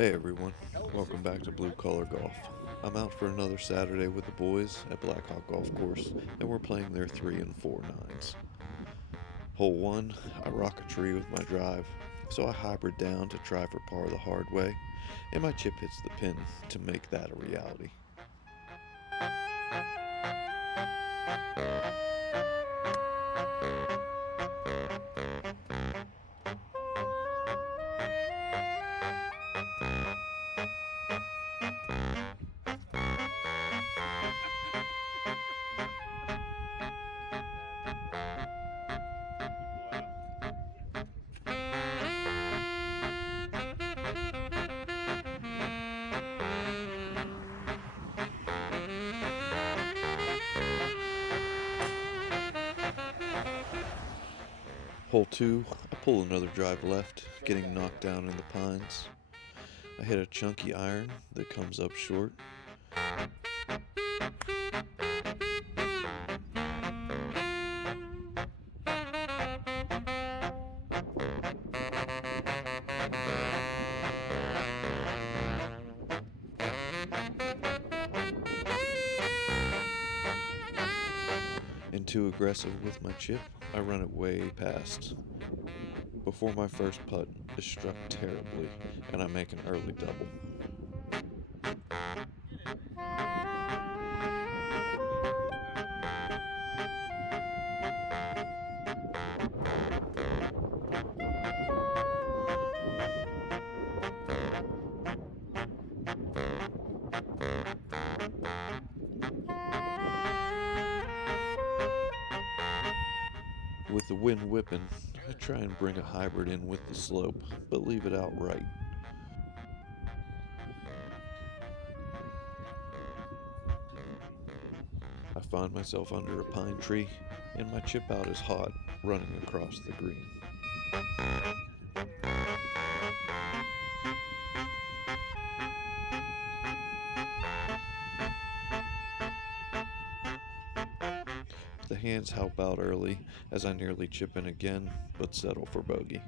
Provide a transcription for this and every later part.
Hey everyone, welcome back to Blue Collar Golf. I'm out for another Saturday with the boys at Black Hawk Golf Course, and we're playing their 3 and 4 nines. Hole 1, I rock a tree with my drive, so I hybrid down to try for par the hard way, and my chip hits the pin to make that a reality. Hole 2, I pull another drive left, getting knocked down in the pines. I hit a chunky iron that comes up short. And too aggressive with my chip, I run it way past. Before my first putt is struck terribly, and I make an early double. With the wind whipping, I try and bring a hybrid in with the slope, but leave it out right. I find myself under a pine tree, and my chip out is hot, running across the green. The hands help out early as I nearly chip in again, but settle for bogey.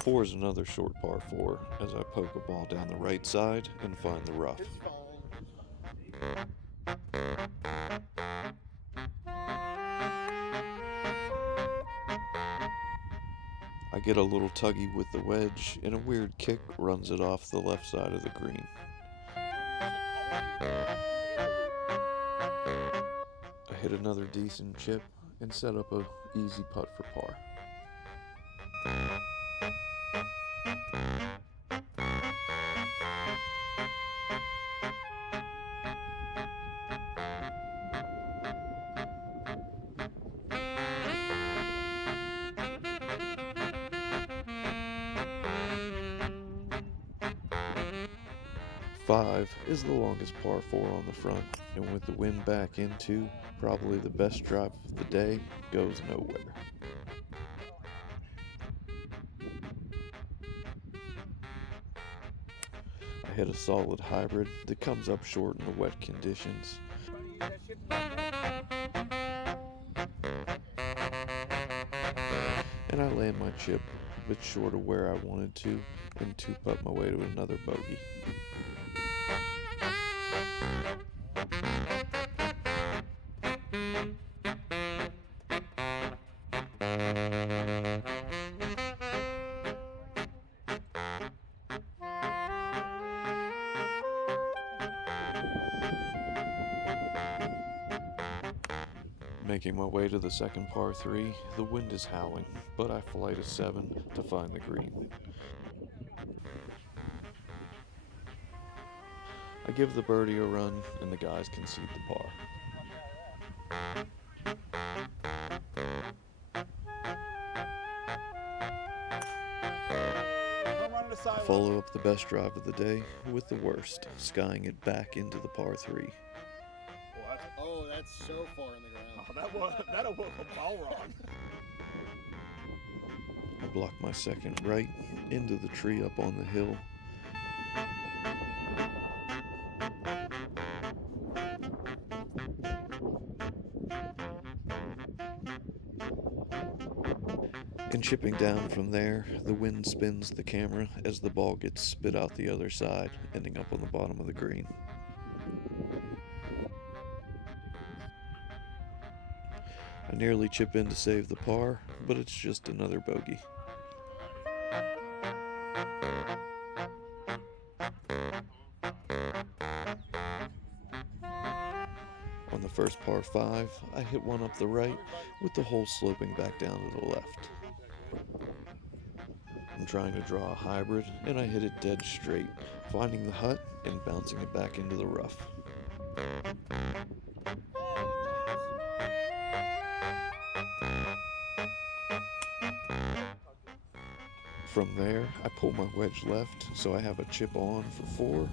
Four is another short par 4 as I poke a ball down the right side and find the rough. I get a little tuggy with the wedge, and a weird kick runs it off the left side of the green. I hit another decent chip and set up a easy putt for par. Five is the longest par 4 on the front, and with the wind back into probably the best drive of the day, goes nowhere. I hit a solid hybrid that comes up short in the wet conditions. And I land my chip a bit short of where I wanted to and two putt my way to another bogey. Making my way to the second par 3, the wind is howling, but I flight a 7 to find the green. I give the birdie a run, and the guys concede the par. I follow up the best drive of the day with the worst, skying it back into the par 3. Oh, that's so far in the ground. Oh, that'll work a ball wrong. I block my second right into the tree up on the hill In chipping down from there, the wind spins the camera as the ball gets spit out the other side, ending up on the bottom of the green. I nearly chip in to save the par, but it's just another bogey. On the first par 5, I hit one up the right with the hole sloping back down to the left. I'm trying to draw a hybrid, and I hit it dead straight, finding the hut and bouncing it back into the rough. From there, I pull my wedge left, so I have a chip on for 4.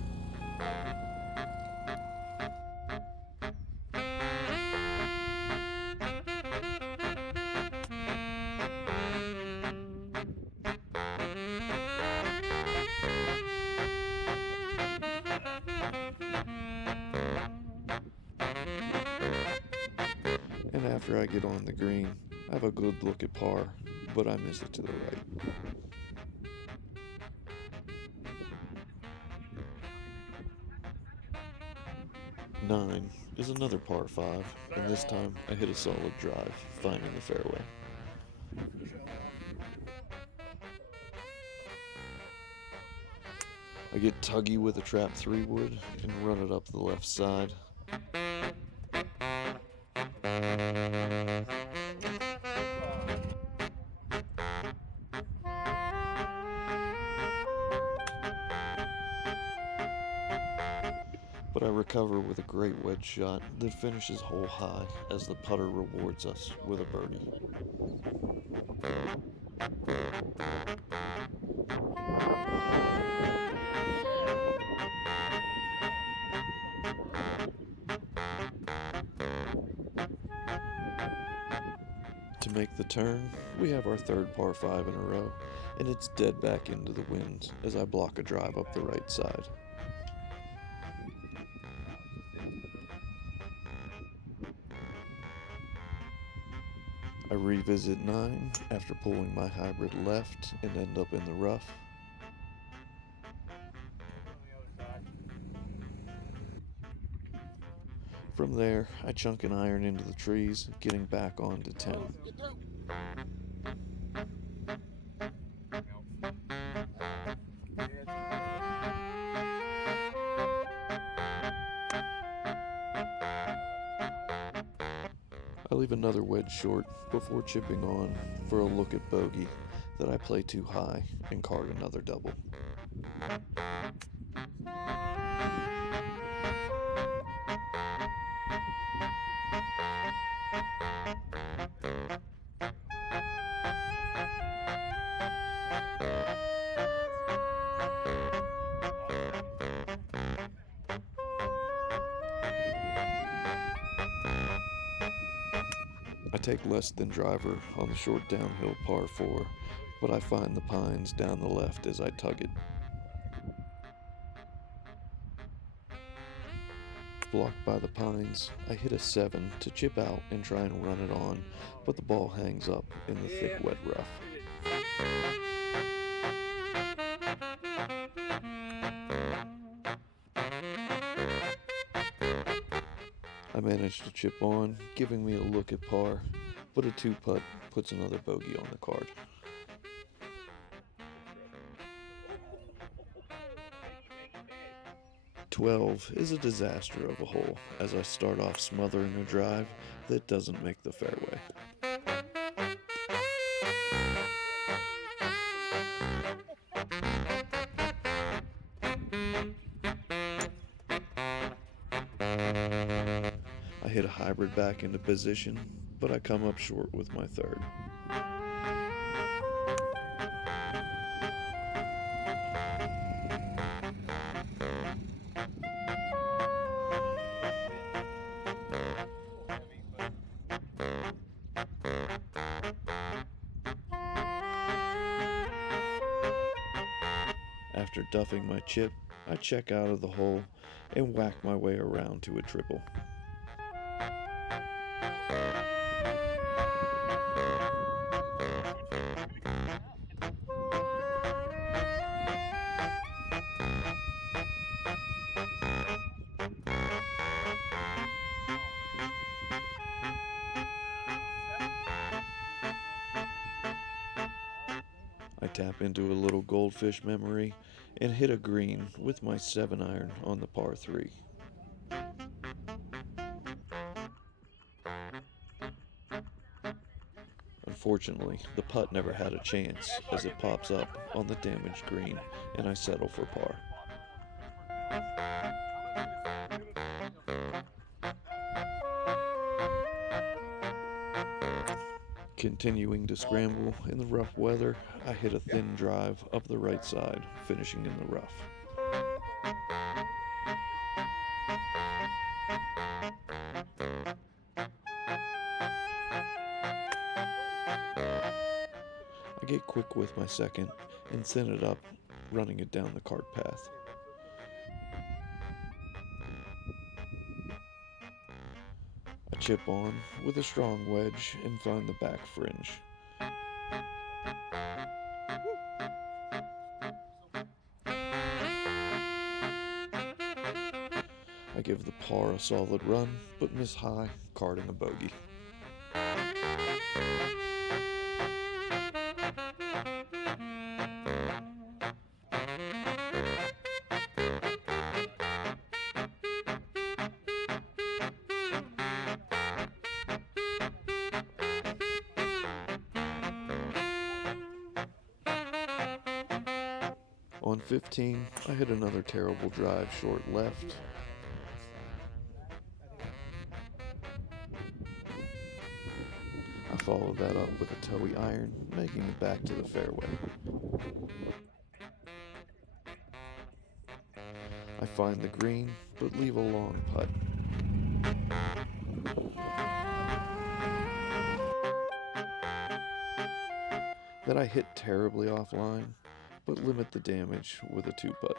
And after I get on the green, I have a good look at par, but I miss it to the right. Nine is another par 5, and this time I hit a solid drive, finding the fairway. I get tuggy with a trap 3 wood and run it up the left side. But I recover with a great wedge shot that finishes hole high as the putter rewards us with a birdie. To make the turn, we have our third par 5 in a row, and it's dead back into the wind as I block a drive up the right side. I revisit 9 after pulling my hybrid left and end up in the rough. From there, I chunk an iron into the trees, getting back on to 10. I leave another wedge short before chipping on for a look at bogey that I play too high and card another double. I take less than driver on the short downhill par 4, but I find the pines down the left as I tug it. Blocked by the pines, I hit a 7 to chip out and try and run it on, but the ball hangs up in the thick wet rough. I managed to chip on, giving me a look at par, but a 2-putt puts another bogey on the card. "12 is a disaster of a hole as I start off smothering a drive that doesn't make the fairway. I hit a hybrid back into position, but I come up short with my third. After duffing my chip, I check out of the hole and whack my way around to a triple. I tap into a little goldfish memory and hit a green with my 7-iron on the par 3. Unfortunately, the putt never had a chance as it pops up on the damaged green and I settle for par. Continuing to scramble in the rough weather, I hit a thin drive up the right side, finishing in the rough. I get quick with my second and thin it up, running it down the cart path. I chip on with a strong wedge and find the back fringe. I give the par a solid run, but miss high, carding a bogey. On 15, I hit another terrible drive short left. I follow that up with a toey iron, making it back to the fairway. I find the green, but leave a long putt. That I hit terribly offline, but limit the damage with a 2-putt.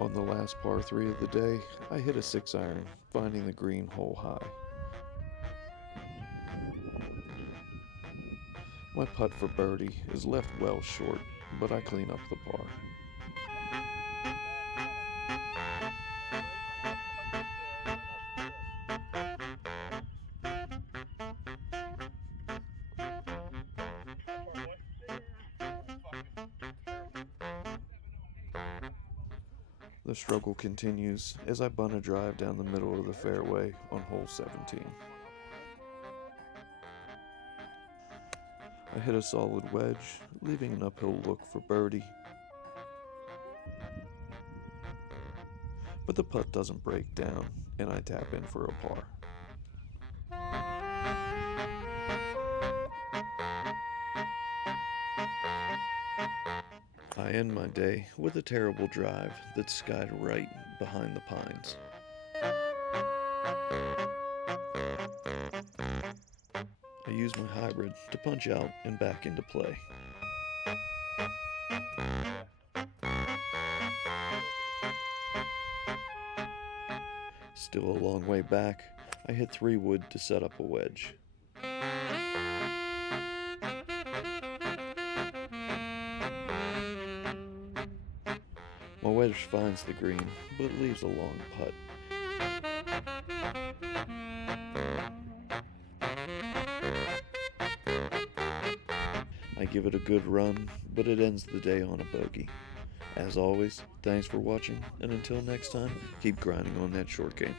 On the last par 3 of the day, I hit a 6-iron, finding the green hole high. My putt for birdie is left well short, but I clean up the par. The struggle continues as I bunt a drive down the middle of the fairway on hole 17. I hit a solid wedge, leaving an uphill look for birdie. But the putt doesn't break down, and I tap in for a par. I end my day with a terrible drive that's skied right behind the pines. I use my hybrid to punch out and back into play. Still a long way back, I hit 3 wood to set up a wedge. My wedge finds the green, but leaves a long putt. I give it a good run, but it ends the day on a bogey. As always, thanks for watching, and until next time, keep grinding on that short game.